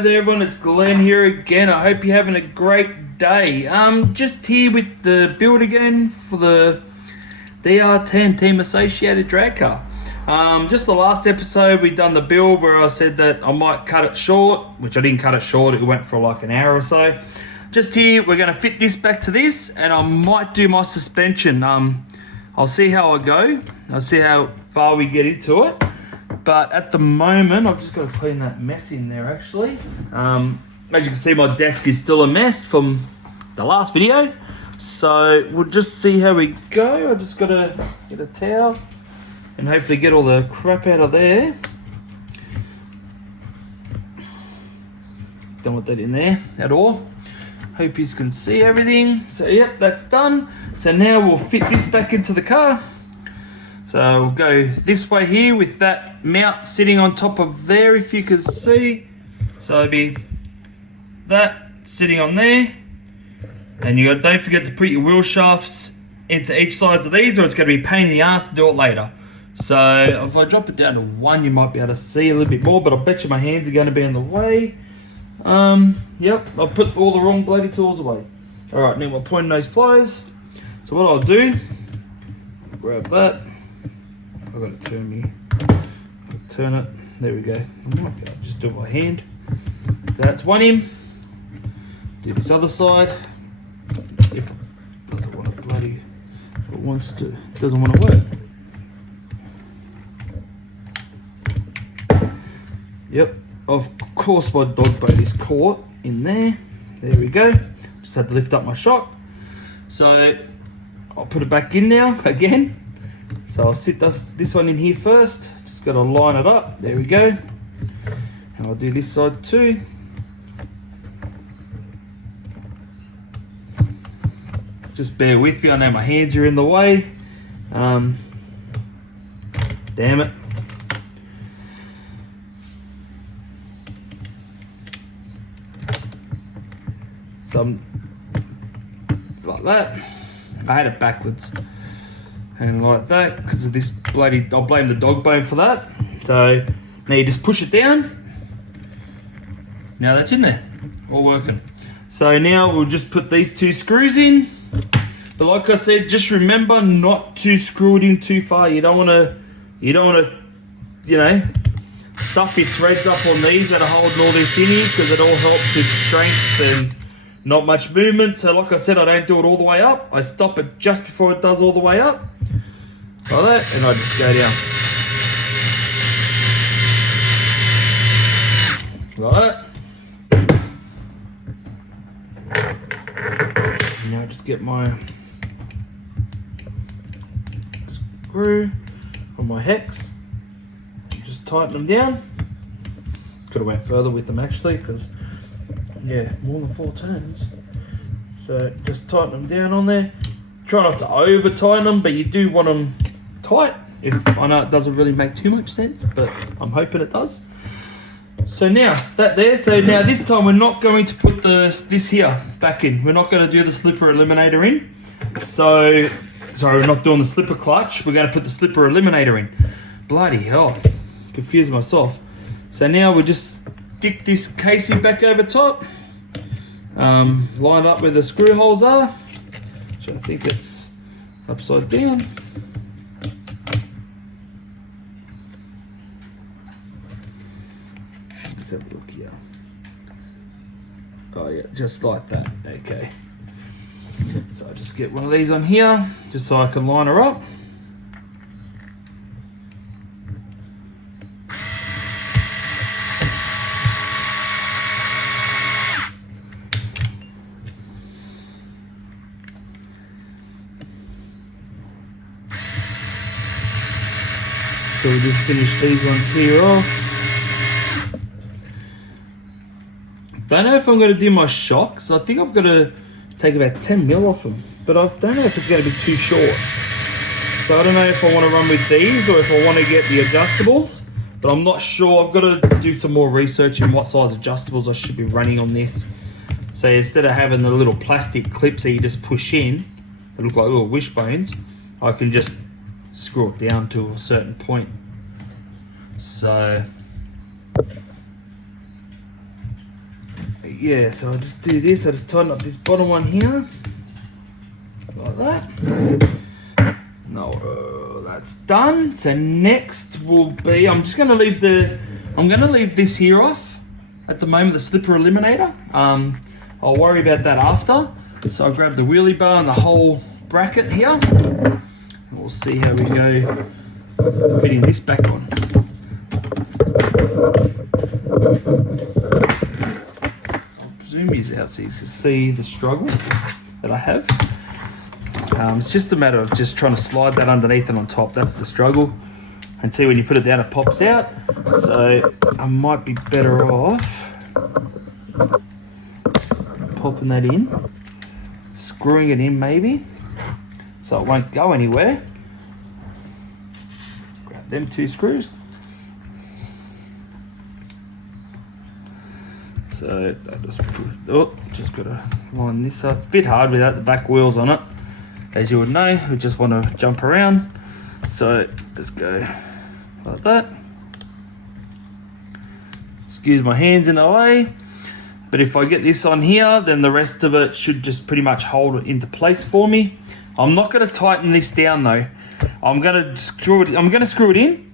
Hi there everyone, it's Glen here again. I hope you're having a great day. Just here with the build again for the DR10 Team Associated drag car. Just the last episode we done the build where I said that I might cut it short, which I didn't cut it short, it went for like an hour or so. Just here, we're gonna fit this back to this and I might do my suspension. I'll see how I go. I'll see how far we get into it. But at the moment, I've just got to clean that mess in there actually. As you can see, my desk is still a mess from the last video. So we'll just see how we go. I just got to get a towel and hopefully get all the crap out of there. Don't want that in there at all. Hope you can see everything. So yep, that's done. So now we'll fit this back into the car. So we'll go this way here with that mount sitting on top of there, if you can see. So it'll be that sitting on there. And don't forget to put your wheel shafts into each sides of these or it's going to be a pain in the ass to do it later. So if I drop it down to 1, you might be able to see a little bit more, but I bet you my hands are going to be in the way. Yep, I'll put all the wrong bloody tools away. Alright, now we're pointing those pliers. So what I'll do, grab that. I've got to turn it, there we go. I might be able to just do it by hand. That's one in. Do this other side. If it doesn't want to bloody, doesn't want to work. Yep, of course my dog boat is caught in there. There we go. Just had to lift up my shock. So I'll put it back in now again. So I'll sit this one in here first, just got to line it up, there we go. And I'll do this side too. Just bear with me, I know my hands are in the way. Damn it. Some like that. I had it backwards. And like that, because of this bloody, I'll blame the dog bone for that. So now you just push it down. Now that's in there, all working. So now we'll just put these 2 screws in. But like I said, just remember not to screw it in too far. You don't want to, you know, stuff your threads up on these that are holding all this in here, because it all helps with strength and not much movement. So like I said, I don't do it all the way up. I stop it just before it does all the way up. Like that, and I just go down. Like that. Now just get my screw on my hex. Just tighten them down. Could have went further with them actually, because yeah, more than 4 turns. So just tighten them down on there. Try not to over tighten them, but you do want them tight. I know it doesn't really make too much sense, but I'm hoping it does. So now that there, so now this time we're not going to put this here back in. We're not going to do the slipper eliminator in. So, sorry, we're not doing the slipper clutch. We're going to put the slipper eliminator in. Bloody hell, confused myself. So now we just stick this casing back over top, line up where the screw holes are, which I think it's upside down. Let's have a look here. Oh yeah, just like that, okay. So I just get one of these on here, just so I can line her up. So we just finish these ones here off. Don't know if I'm going to do my shocks. I think I've got to take about 10 mil off them, but I don't know if it's going to be too short. So I don't know if I want to run with these or if I want to get the adjustables, but I'm not sure. I've got to do some more research in what size adjustables I should be running on this. So instead of having the little plastic clips that you just push in, that look like little wishbones, I can just screw it down to a certain point. So yeah, so I just do this. I just tighten up this bottom one here, like that. No, that's done. So next will be, I'm gonna leave this here off at the moment, the slipper eliminator. I'll worry about that after. So I'll grab the wheelie bar and the whole bracket here. And we'll see how we go fitting this back on. I'll zoom these out so you can see the struggle that I have. It's just a matter of just trying to slide that underneath and on top. That's the struggle. And see, when you put it down, it pops out. So I might be better off popping that in, screwing it in maybe, so it won't go anywhere. Grab them 2 screws. So I just gotta line this up. It's a bit hard without the back wheels on it, as you would know. We just want to jump around, so let's go like that. Excuse my hands in the way, but if I get this on here, then the rest of it should just pretty much hold it into place for me. I'm not going to tighten this down though. I'm going to screw it in,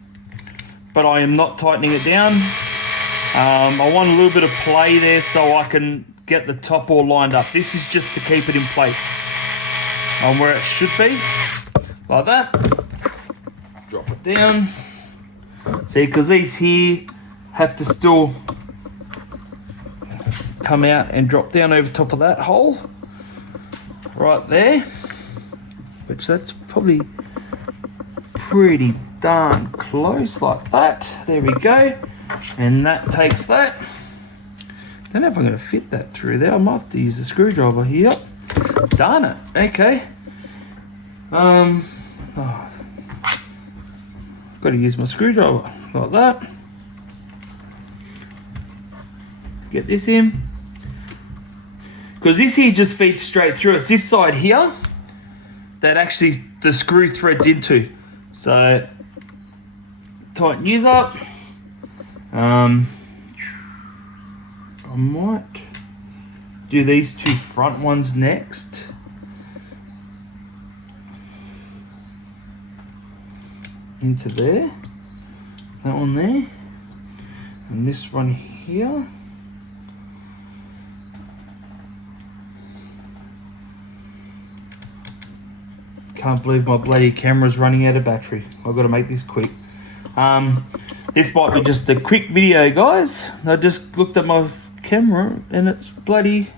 but I am not tightening it down. I want a little bit of play there so I can get the top all lined up. This is just to keep it in place on where it should be, like that. Drop it down. See, because these here have to still come out and drop down over top of that hole right there, which that's probably pretty darn close, like that. There we go. And that takes that. Don't know if I'm going to fit that through there. I might have to use a screwdriver here. Darn it. Okay. Got to use my screwdriver like that. Get this in, because this here just feeds straight through. It's this side here that actually the screw threads into. So tighten yours up. I might do these 2 front ones next. Into there, that one there, and this one here. Can't believe my bloody camera's running out of battery. I've got to make this quick. This might be just a quick video, guys. I just looked at my camera and it's bloody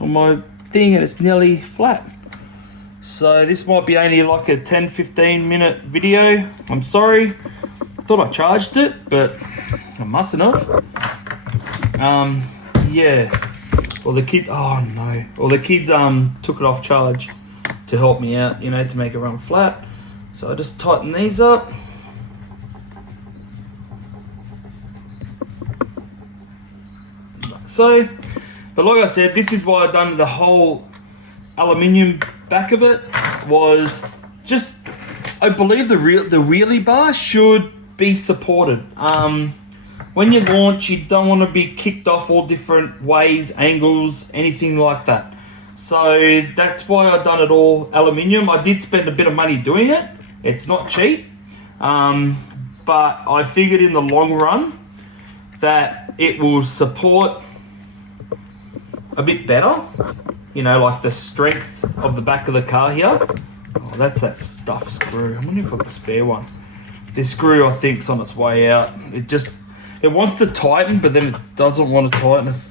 on my thing and it's nearly flat. So this might be only like a 10-15 minute video. I'm sorry. I thought I charged it, but I mustn't have. Yeah. Or the kid, oh no. Or the kids took it off charge to help me out, you know, to make it run flat. So I just tighten these up. So, but like I said, this is why I've done the whole aluminium back of it, was just, I believe the wheelie bar should be supported. When you launch, you don't want to be kicked off all different ways, angles, anything like that. So that's why I've done it all aluminium. I did spend a bit of money doing it. It's not cheap, but I figured in the long run that it will support a bit better, you know, like the strength of the back of the car here. Oh, that's that stuff screw. I wonder if I've got a spare one. This screw, I think, is on its way out. It wants to tighten, but then it doesn't want to tighten. It's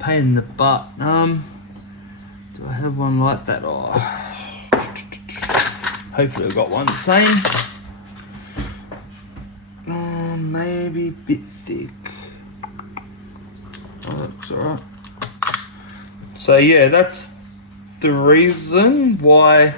a pain in the butt. Do I have one like that? Oh, hopefully I've got one the same. Maybe a bit thick. Oh, that's alright. So yeah, that's the reason why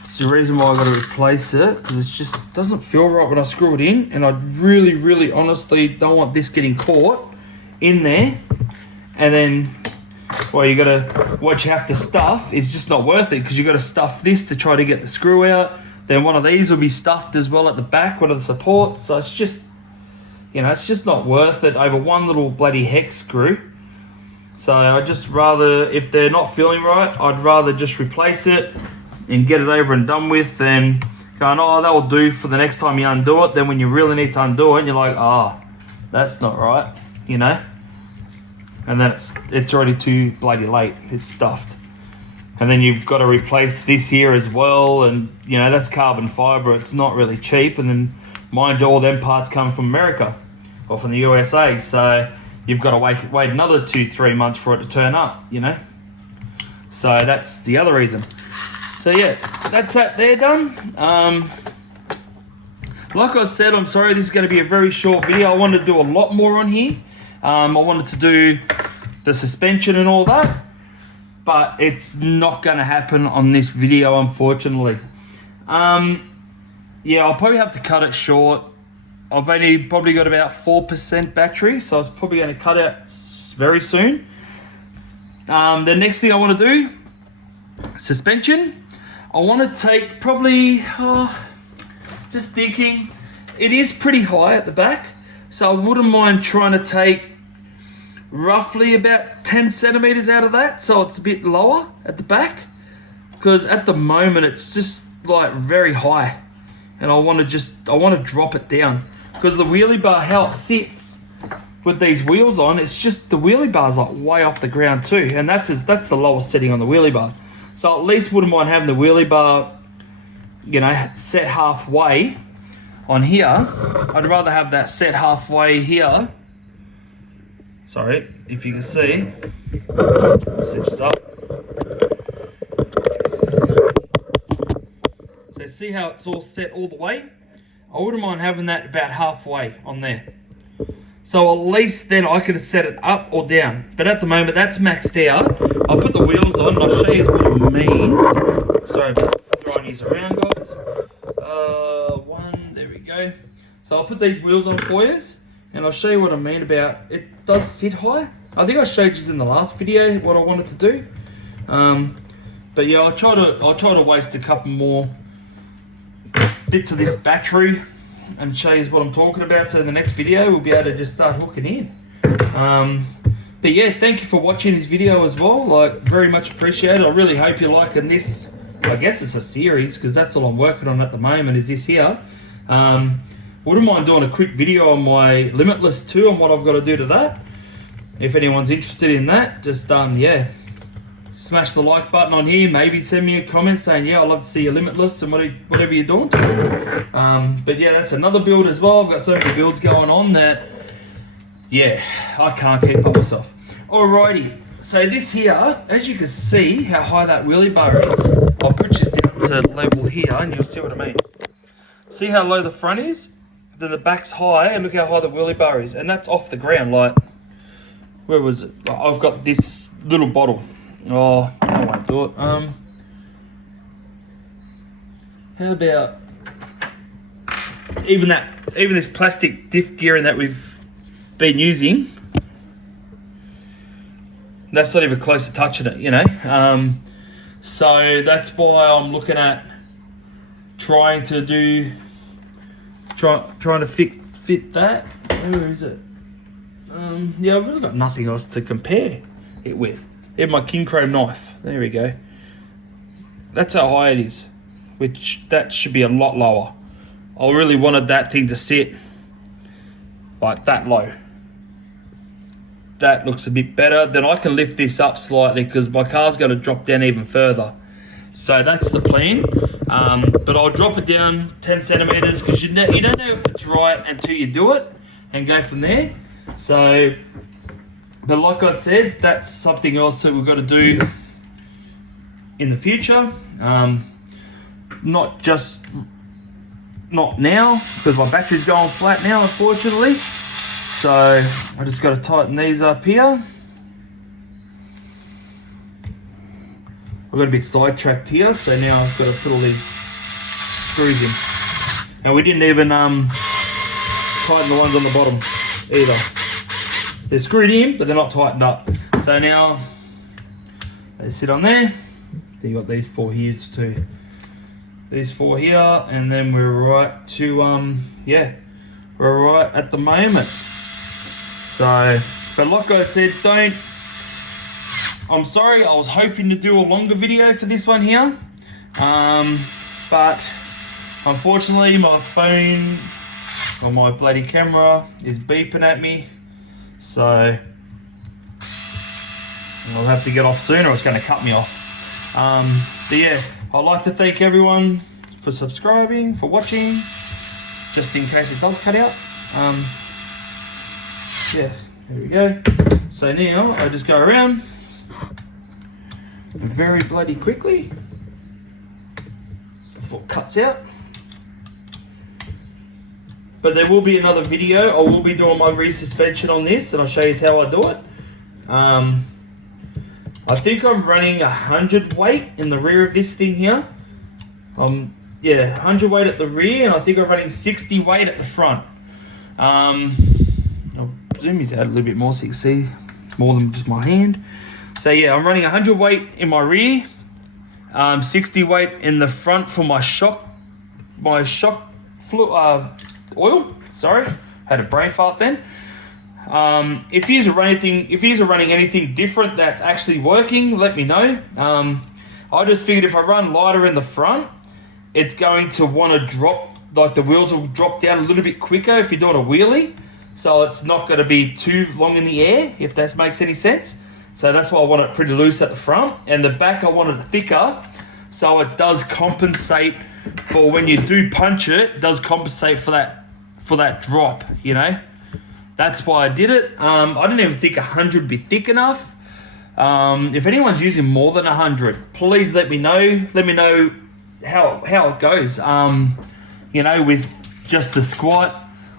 it's the reason why I got to replace it, because it just doesn't feel right when I screw it in, and I really honestly don't want this getting caught in there, and then what you have to stuff is just not worth it, because you got to stuff this to try to get the screw out. then one of these will be stuffed as well at the back, one of the supports. So it's just, you know, it's just not worth it over one little bloody hex screw. So I'd just rather, if they're not feeling right, I'd rather just replace it and get it over and done with than going, oh, that will do for the next time you undo it. Then when you really need to undo it, you're like, oh, that's not right, you know? And then it's already too bloody late. It's stuffed. And then you've got to replace this here as well. And, you know, that's carbon fiber. It's not really cheap. And then, mind you, all them parts come from America or from the USA. So you've got to wait another 2-3 months for it to turn up, you know? So that's the other reason. So yeah, that's that there done. Like I said, I'm sorry, this is going to be a very short video. I wanted to do a lot more on here. I wanted to do the suspension and all that, but it's not going to happen on this video, unfortunately. Yeah, I'll probably have to cut it short. I've only probably got about 4% battery, so I was probably going to cut out very soon. The next thing I want to do, suspension. I want to take probably, just thinking, it is pretty high at the back, so I wouldn't mind trying to take roughly about 10 centimeters out of that, so it's a bit lower at the back, because at the moment it's just like very high, and I want to drop it down, because the wheelie bar, how it sits with these wheels on, it's just the wheelie bar's like way off the ground too, and that's the lowest setting on the wheelie bar. So at least wouldn't mind having the wheelie bar, you know, set halfway on here. I'd rather have that set halfway here. Sorry, if you can see. Cinches up. So see how it's all set all the way? I wouldn't mind having that about halfway on there. So at least then I could set it up or down. But at the moment, that's maxed out. I'll put the wheels on and I'll show you what I mean. Sorry about throwing these around, guys. There we go. So I'll put these wheels on for you and I'll show you what I mean about it does sit high. I think I showed you in the last video what I wanted to do. But yeah, I'll try to waste a couple more bits of this battery and show you what I'm talking about, so in the next video we'll be able to just start hooking in. But yeah, thank you for watching this video as well, like very much appreciated. I really hope you're liking this. I guess it's a series because that's all I'm working on at the moment is this here. Wouldn't mind doing a quick video on my Limitless 2 and what I've got to do to that. If anyone's interested in that, just yeah, smash the like button on here, maybe send me a comment saying, yeah, I'd love to see your Limitless and whatever you're doing to it. But yeah, that's another build as well. I've got so many builds going on that, yeah, I can't keep up myself. Alrighty, so this here, as you can see how high that wheelie bar is, I'll push this down to level here and you'll see what I mean. See how low the front is? Then the back's high, and look how high the wheelie bar is. And that's off the ground, like, where was it? I've got this little bottle. Oh, I won't do it. How about even this plastic diff gearing that we've been using? That's not even close to touching it, you know. So that's why I'm looking at trying to fit that. Where is it? Yeah, I've really got nothing else to compare it with. In my king chrome knife. There we go. That's how high it is, which that should be a lot lower. I really wanted that thing to sit like that low. That looks a bit better. Then I can lift this up slightly because my car's going to drop down even further. So that's the plan. But I'll drop it down 10 centimeters because you don't know if it's right until you do it and go from there. So, but like I said, that's something else that we've got to do in the future. Not now because my battery's going flat now, unfortunately. So I just got to tighten these up here. I've got a bit sidetracked here, so now I've got to put all these screws in. And we didn't even tighten the ones on the bottom either. They're screwed in, but they're not tightened up. So now they sit on there. Then you got these four here too. these 4 here, and then we're right to yeah, we're right at the moment. So, but like I said, I'm sorry, I was hoping to do a longer video for this one here, but unfortunately my phone or my bloody camera is beeping at me, so I'll have to get off soon or it's going to cut me off. But yeah, I'd like to thank everyone for subscribing, for watching, just in case it does cut out. Yeah, there we go. So now I just go around very bloody quickly before it cuts out. But there will be another video. I will be doing my resuspension on this, and I'll show you how I do it. I think I'm running 100 weight in the rear of this thing here. Yeah, 100 weight at the rear, and I think I'm running 60 weight at the front. I'll zoom these out a little bit more so you can see more than just my hand. So yeah, I'm running 100 weight in my rear, 60 weight in the front for my shock oil. Sorry, had a brain fart then. If you're running anything different that's actually working, let me know. I just figured if I run lighter in the front, it's going to want to drop, like the wheels will drop down a little bit quicker if you're doing a wheelie. So it's not going to be too long in the air, if that makes any sense. So that's why I want it pretty loose at the front, and the back I want it thicker, so it does compensate for when you do punch it. It does compensate for that drop, you know. That's why I did it. I didn't even think 100 would be thick enough. If anyone's using more than 100, please let me know. Let me know how it goes. You know, with just the squat,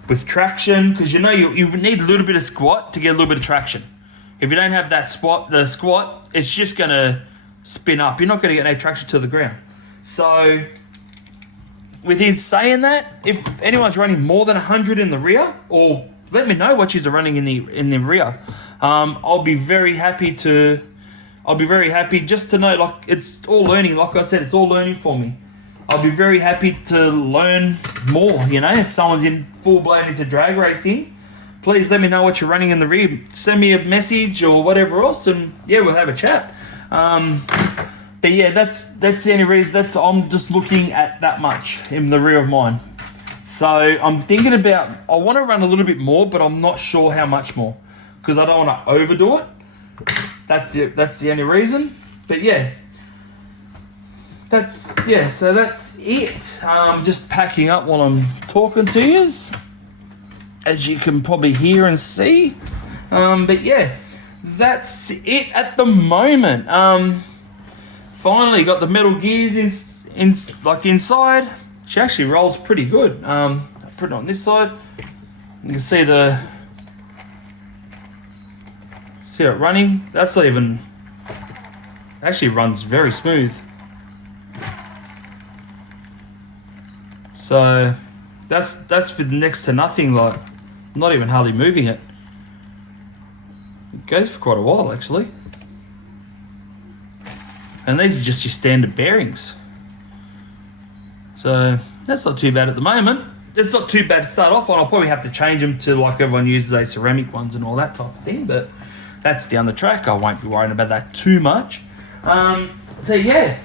with traction, because you know you need a little bit of squat to get a little bit of traction. If you don't have the squat, it's just gonna spin up. You're not gonna get no traction to the ground. So, within saying that, if anyone's running more than 100 in the rear, or let me know what you're running in the rear. I'll be very happy just to know. Like, it's all learning. Like I said, it's all learning for me. I'll be very happy to learn more. You know, if someone's in full blown into drag racing, please let me know what you're running in the rear. Send me a message or whatever else, and yeah, we'll have a chat. But yeah, that's the only reason. I'm just looking at that much in the rear of mine. So I'm thinking about, I want to run a little bit more, but I'm not sure how much more, because I don't want to overdo it. That's the only reason. But yeah, so that's it. Just packing up while I'm talking to you, as you can probably hear and see. But yeah, that's it at the moment. Finally got the metal gears inside. She actually rolls pretty good. I'll put it on this side. You can see it running. That's not even, actually runs very smooth. So that's with next to nothing, like not even hardly moving it. It goes for quite a while actually. And these are just your standard bearings. So that's not too bad at the moment. It's not too bad to start off on. I'll probably have to change them to like everyone uses those ceramic ones and all that type of thing, but that's down the track. I won't be worrying about that too much. So yeah,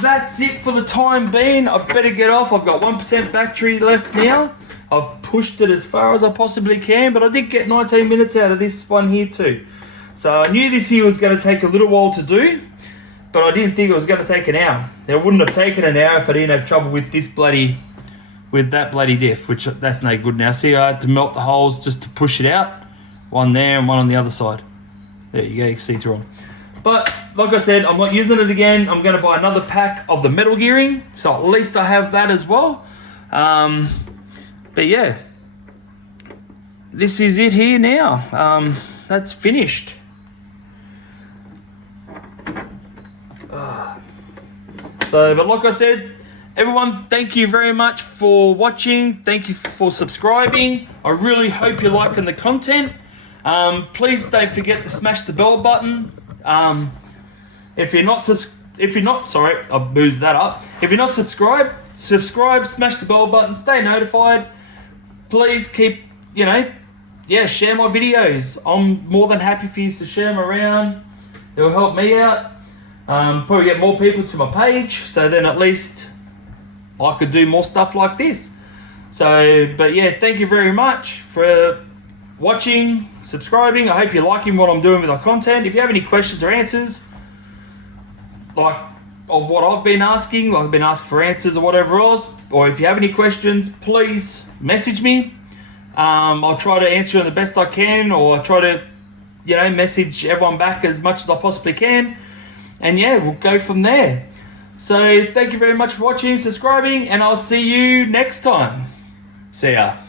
that's it for the time being. I better get off. I've got 1% battery left now. I've pushed it as far as I possibly can, but I did get 19 minutes out of this one here too. So I knew this here was going to take a little while to do, but I didn't think it was going to take an hour. It wouldn't have taken an hour if I didn't have trouble with that bloody diff, which that's no good now. See, I had to melt the holes just to push it out. One there and one on the other side. There you go, you can see through them. But like I said, I'm not using it again. I'm going to buy another pack of the metal gearing, so at least I have that as well. But yeah, this is it here now. That's finished. But like I said, everyone, thank you very much for watching. Thank you for subscribing. I really hope you're liking the content. Please don't forget to smash the bell button. If you're not if you're not, sorry, I boozed that up. If you're not subscribed, subscribe, smash the bell button, stay notified. Please keep, share my videos. I'm more than happy for you to share them around. It will help me out. Probably get more people to my page, so then at least I could do more stuff like this. So, but yeah, thank you very much for watching, subscribing. I hope you're liking what I'm doing with my content. If you have any questions or answers, like of what I've been asking, like I've been asking for answers or whatever else, or if you have any questions, please message me. I'll try to answer them the best I can, or try to, message everyone back as much as I possibly can. And yeah, we'll go from there. So thank you very much for watching, subscribing, and I'll see you next time. See ya.